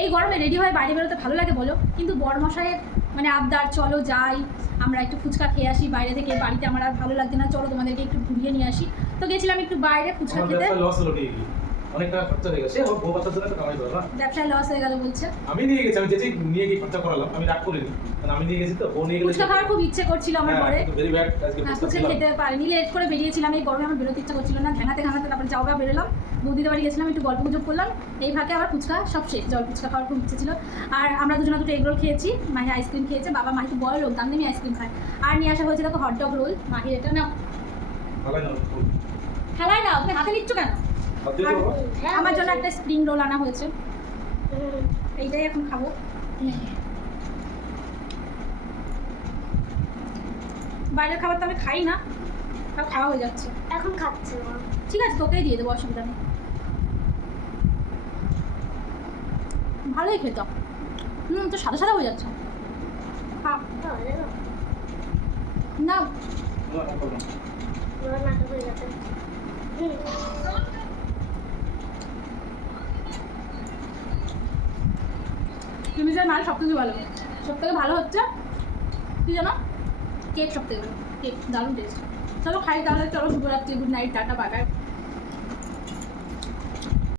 এই গরমে রেডি হয়ে বাইরে বেরোতে ভালো লাগে বলো, কিন্তু বড়মশাইয়ের মানে আবদার, চলো যাই আমরা একটু ফুচকা খেয়ে আসি বাইরে থেকে, বাড়িতে আমার আর ভালো লাগছে না, চলো তোমাদেরকে একটু ঘুরিয়ে নিয়ে আসি। তো গেছিলাম একটু বাইরে ফুচকা খেতে। লস হলো কি, অনেক টাকা খরচা হয়ে গেছে, ও বউ বাচ্চার জন্য তো কামাই করো না। ব্যবসায় লস হয়ে গেল বলছে। আমি নিয়ে গেছি, আমি যেতে নিয়ে গিয়ে খরচা করালাম, আমি রাগ করিনি, কারণ আমি নিয়ে গেছি তো, ও নিয়ে গেলে ফুচকা খাওয়ার খুব ইচ্ছে করছিল আমার পরে, ভেরি ব্যাড আজকে ফুচকা খেতে পারিনি, লেট করে বেরিয়েছিলাম, এই গরমে আমার বেরোতে ইচ্ছা করছিল না, ঘামাতে ঘামাতে তারপরে যাওয়া বেরোলাম, বৌদিদের বাড়ি গেছিলাম, একটু গল্প গুজব করলাম, এই ফাঁকে আবার ফুচকা সব শেষ, জল ফুচকা খাওয়ার খুব ইচ্ছে ছিল। আর আমরা দুজনে দুটো এগ রোল খেয়েছি, মাহি আইসক্রিম খেয়েছে, বাবা মাহি তো বড় লোক, দাম দামি আইসক্রিম খায়। আর নিয়ে আসা হয়েছে দেখো হট ডগ রোল, মাহির এটা না খেলায় না, তুমি হাতে নিচ্ছ কেন? আমার জন্য একটা স্প্রিং রোল আনা হয়েছে, এইটাই এখন খাবো। বাইরের খাবার তো আমি খাই না, তাও খাওয়া হয়ে যাচ্ছে। এখন খাচ্ছে মা। ঠিক আছে, তোকেই দিয়ে দেবো, অসুবিধা নেই। ভালোই খেতাম। তো সাদা সাদা হয়ে যাচ্ছে। হ্যাঁ না, নাটক হয়ে যাচ্ছে। তুমি যে মাল সব কিছু ভালো, সব থেকে ভালো হচ্ছে কি জানো, কেক সব থেকে ভালো, কেক দারুণ টেস্ট। চলো খাই তাহলে, চলো শুভরাত্রি, good night, tata bye bye.